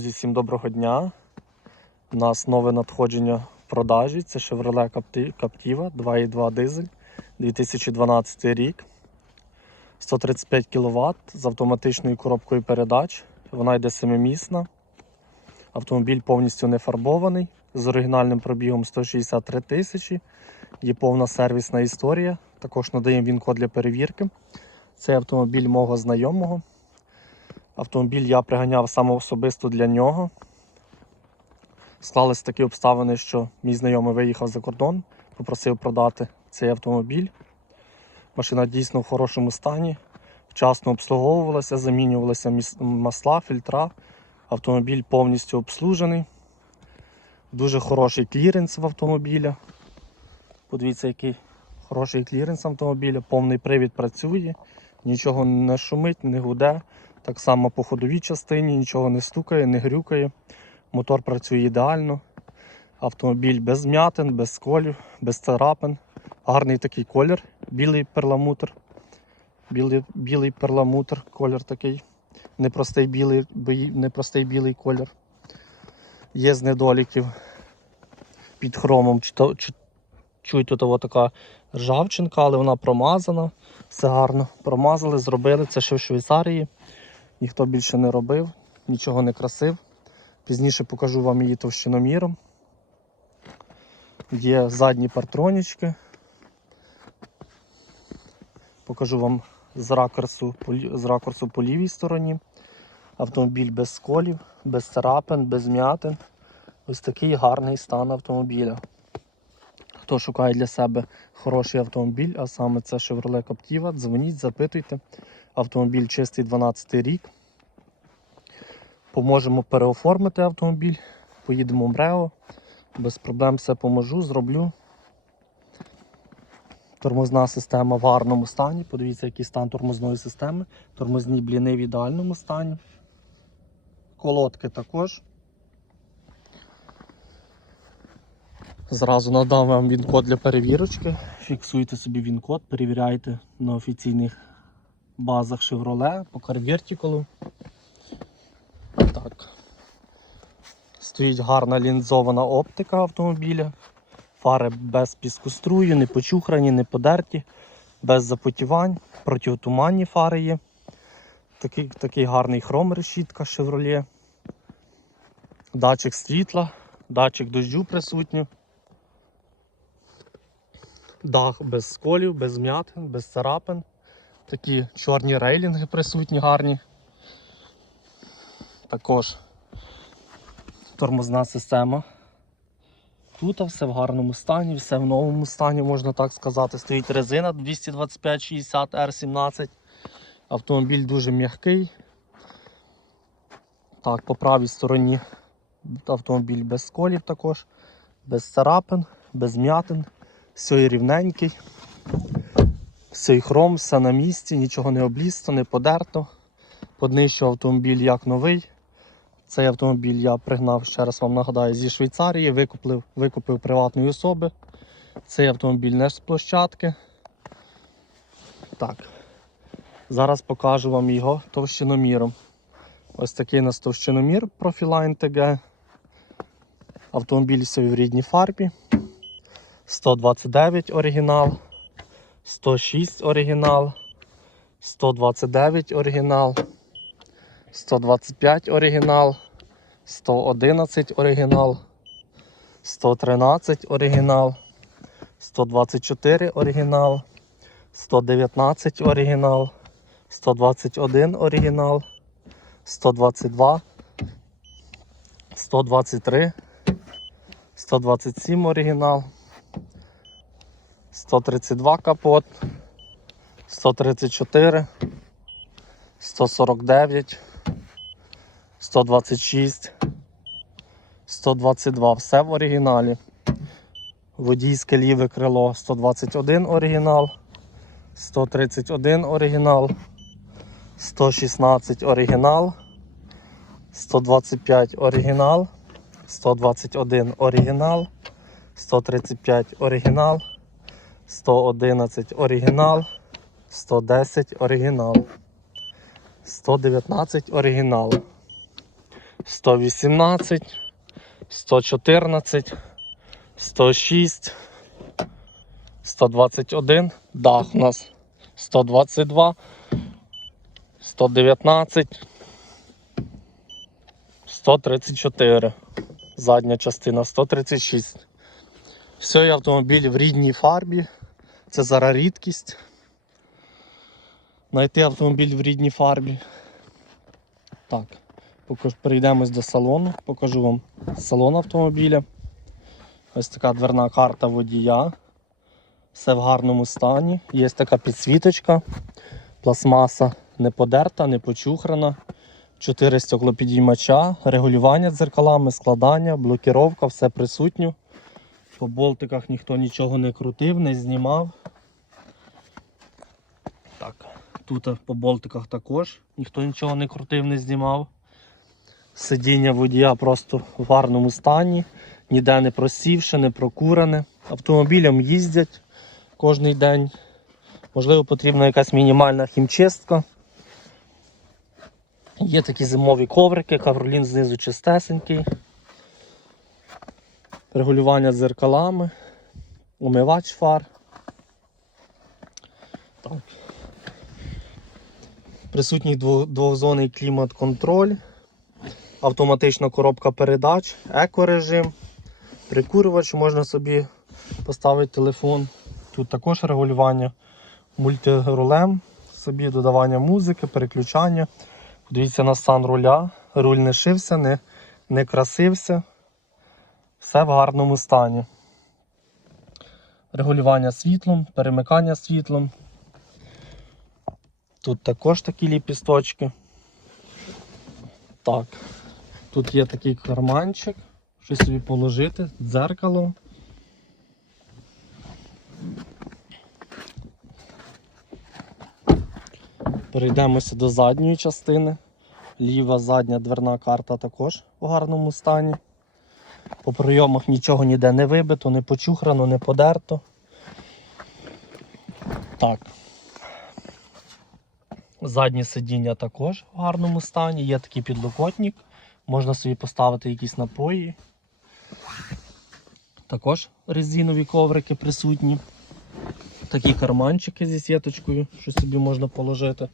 Друзі, Всім доброго дня. У нас нове надходження в продажі. Це Chevrolet Capti- Captiva 2.2 дизель 2012 рік. 135 кВт з автоматичною коробкою передач. Вона йде семимісна. Автомобіль повністю не фарбований. З оригінальним пробігом 163 тисячі. Є повна сервісна історія. Також надаємо він код для перевірки. Це автомобіль мого знайомого. Автомобіль я приганяв саме особисто для нього. Склались такі обставини, що мій знайомий виїхав за кордон, попросив продати цей автомобіль. Машина дійсно в хорошому стані, вчасно обслуговувалася, замінювалися масла, фільтра. Автомобіль повністю обслужений. Дуже хороший кліренс в автомобіля. Подивіться, який хороший кліренс автомобіля, повний привід працює, нічого не шумить, не гуде. Так само по ходовій частині нічого не стукає, не грюкає. Мотор працює ідеально. Автомобіль без м'ятин, без сколів, без царапин. Гарний такий колір, білий перламутр. Білий, білий перламутр, колір такий. Непростий білий, непростий білий колір. Є з недоліків під хромом. Чуть тут така ржавчинка, але вона промазана. Все гарно промазали, зробили. Це ще в Швейцарії ніхто більше не робив, нічого не красив. Пізніше покажу вам її товщиноміром. Є задні партронічки. Покажу вам з ракурсу, з ракурсу по лівій стороні. Автомобіль без сколів, без царапин, без м'ятин. Ось такий гарний стан автомобіля. Хто шукає для себе хороший автомобіль, а саме це Chevrolet Captiva, дзвоніть, запитуйте. Автомобіль чистий 12 рік. Поможемо переоформити автомобіль. Поїдемо в МРЕО. Без проблем все поможу, зроблю. Тормозна система в гарному стані. Подивіться, який стан тормозної системи. Тормозні бліни в ідеальному стані. Колодки також. Зразу надам вам він-код для перевірочки. Фіксуйте собі він-код, перевіряйте на офіційних базах Chevrolet по CarVertical. Так. Стоїть гарна лінзована оптика автомобіля. Фари без піскострую, не почухрані, не подерті, без запотівань, протитуманні фари є. Такий, такий гарний хром решітка Chevrolet. Датчик світла, датчик дощу присутній. Дах без сколів, без м'ятин, без царапин. Такі чорні рейлінги присутні гарні. Також тормозна система. Тут все в гарному стані, все в новому стані, можна так сказати. Стоїть резина 225-60 R17. Автомобіль дуже м'який. Так, по правій стороні автомобіль без сколів також, без царапин, без м'ятин, все рівненький. Цей хром, все на місці, нічого не облізто, не подерто. Поднищу автомобіль як новий. Цей автомобіль я пригнав, ще раз вам нагадаю, зі Швейцарії, викупив, викупив приватної особи. Цей автомобіль не з площадки. Так. Зараз покажу вам його товщиноміром. Ось такий у нас товщиномір Profiline TG. Автомобіль в рідній фарбі. 129 оригінал. 106 оригінал, 129 оригінал, 125 оригінал, 111 оригінал, 113 оригінал, 124 оригінал, 119 оригінал, 121 оригінал, 122, 123, 127 оригінал. 132 капот, 134, 149, 126, 122. Все в оригіналі. Водійське ліве крило 121 оригінал, 131 оригінал, 116 оригінал, 125 оригінал, 121 оригінал, 135 оригінал. 111 оригінал, 110 оригінал, 119 оригінал, 118, 114, 106, 121, дах у нас 122, 119, 134, задня частина 136. Все, автомобіль в рідній фарбі. Це зараз рідкість. Знайти автомобіль в рідній фарбі. Так, покаж, перейдемось до салону, покажу вам салон автомобіля. Ось така дверна карта водія. Все в гарному стані. Є така підсвіточка, пластмаса не подерта, не почухрана. Чотири стеклопідіймача, регулювання дзеркалами, складання, блокіровка, все присутнє. По болтиках ніхто нічого не крутив, не знімав. Так, тут по болтиках також ніхто нічого не крутив, не знімав. Сидіння водія просто в гарному стані, ніде не просівши, не прокурене. Автомобілем їздять кожен день. Можливо, потрібна якась мінімальна хімчистка. Є такі зимові коврики, кавролін знизу чистесенький. Регулювання дзеркалами, умивач фар. Так. Присутній дво- двохзонний клімат-контроль, автоматична коробка передач, екорежим, прикурювач, можна собі поставити телефон. Тут також регулювання мультирулем, собі додавання музики, переключання. Подивіться на стан руля. Руль не шився, не, не красився. Все в гарному стані. Регулювання світлом, перемикання світлом. Тут також такі ліпісточки. Так. Тут є такий карманчик, щось собі положити, дзеркало. Перейдемося до задньої частини. Ліва задня дверна карта також у гарному стані. По прийомах нічого ніде не вибито, не почухрано, не подерто. Так. Заднє сидіння також в гарному стані. Є такий підлокотник. Можна собі поставити якісь напої. Також резинові коврики присутні. Такі карманчики зі сіточкою, що собі можна положити.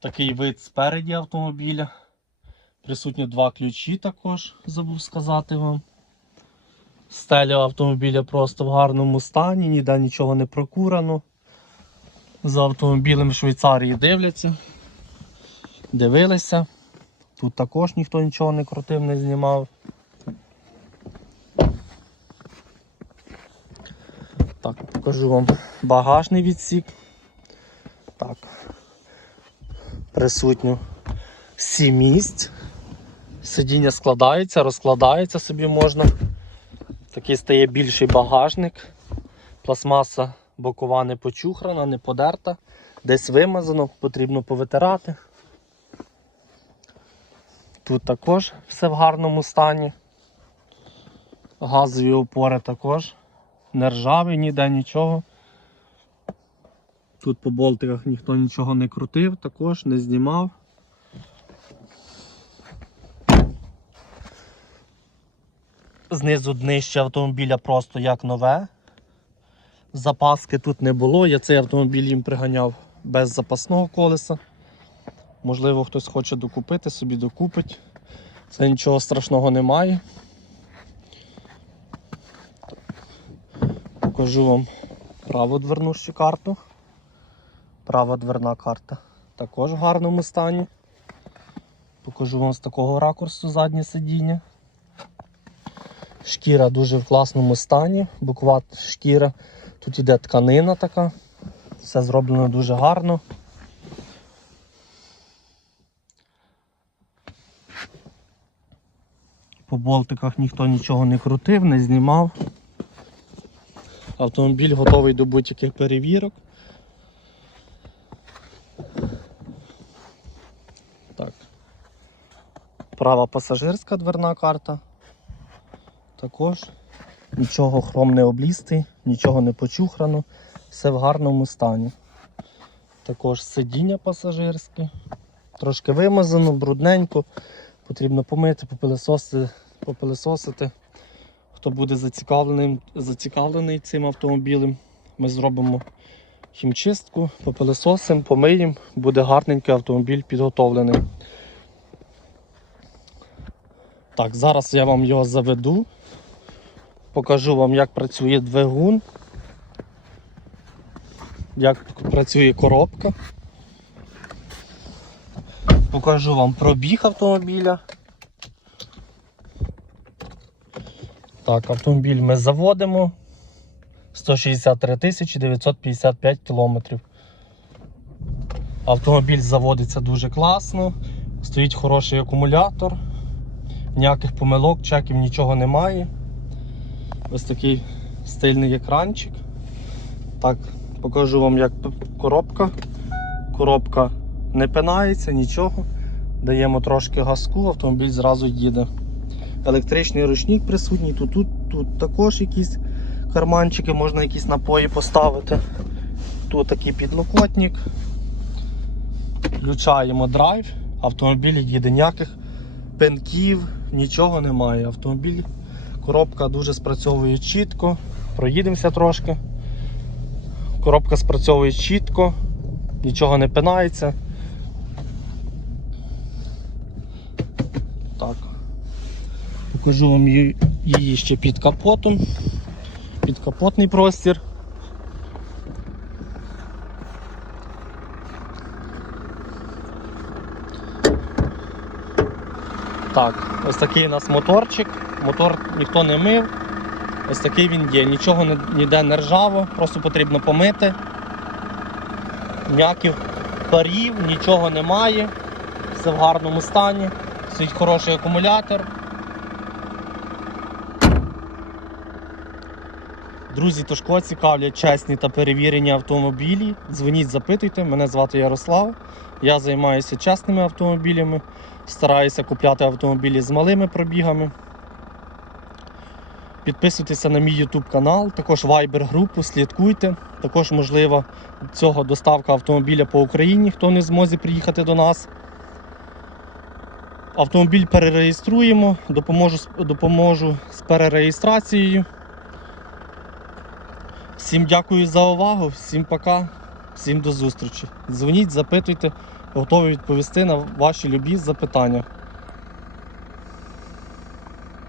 Такий вид спереді автомобіля. Присутні два ключі також, забув сказати вам. Стеля автомобіля просто в гарному стані, ніде нічого не прокурано. За автомобілем Швейцарії дивляться. Дивилися. Тут також ніхто нічого не крутив, не знімав. Так, покажу вам багажний відсік. Так. Присутню сім місць. Сидіння складається, розкладається собі можна. Такий стає більший багажник. Пластмаса бокова не почухрана, не подерта. Десь вимазано, потрібно повитирати. Тут також все в гарному стані. Газові опори також. Не ржаві, ніде нічого. Тут по болтиках ніхто нічого не крутив, також не знімав. Знизу днище автомобіля просто як нове. Запаски тут не було. Я цей автомобіль їм приганяв без запасного колеса. Можливо, хтось хоче докупити, собі докупить. Це нічого страшного немає. Покажу вам праву дверну карту. Права дверна карта також в гарному стані. Покажу вам з такого ракурсу заднє сидіння. Шкіра дуже в класному стані, букват шкіра. Тут іде тканина така. Все зроблено дуже гарно. По болтиках ніхто нічого не крутив, не знімав. Автомобіль готовий до будь-яких перевірок. Так. Права пасажирська дверна карта. Також нічого хром не облізтий, нічого не почухрано, все в гарному стані. Також сидіння пасажирське, трошки вимазано, брудненько, Потрібно помити, попилисосити, попилисосити. Хто буде зацікавлений, зацікавлений цим автомобілем, ми зробимо хімчистку, попилисосимо, помиємо, буде гарненький автомобіль підготовлений. Так, зараз я вам його заведу. Покажу вам, як працює двигун, як працює коробка. Покажу вам пробіг автомобіля. Так, автомобіль ми заводимо 163 тисячі 955 кілометрів. Автомобіль заводиться дуже класно, стоїть хороший акумулятор, ніяких помилок, чеків нічого немає. Ось такий стильний екранчик. Так, покажу вам, як коробка. Коробка не пинається, нічого. Даємо трошки газку, автомобіль зразу їде. Електричний ручник присутній, тут, тут, тут також якісь карманчики, можна якісь напої поставити. Тут такий підлокотник. Включаємо драйв, автомобіль їде ніяких пинків, нічого немає. Автомобіль, коробка дуже спрацьовує чітко. Проїдемося трошки. Коробка спрацьовує чітко, нічого не пинається. Так. Покажу вам її- ще під капотом. Підкапотний простір. Так, ось такий у нас моторчик. Мотор ніхто не мив. Ось такий він є. Нічого ніде не ржаво, просто потрібно помити. Ніяких парів, нічого немає. Все в гарному стані. Стоїть хороший акумулятор. Друзі, тож кого цікавлять чесні та перевірені автомобілі, дзвоніть, запитуйте. Мене звати Ярослав. Я займаюся чесними автомобілями, стараюся купляти автомобілі з малими пробігами. Підписуйтеся на мій YouTube канал, також Viber групу, слідкуйте. Також можлива цього доставка автомобіля по Україні, хто не зможе приїхати до нас. Автомобіль перереєструємо, допоможу, допоможу з перереєстрацією. Всім дякую за увагу, всім пока, всім до зустрічі. Дзвоніть, запитуйте, готові відповісти на ваші любі запитання.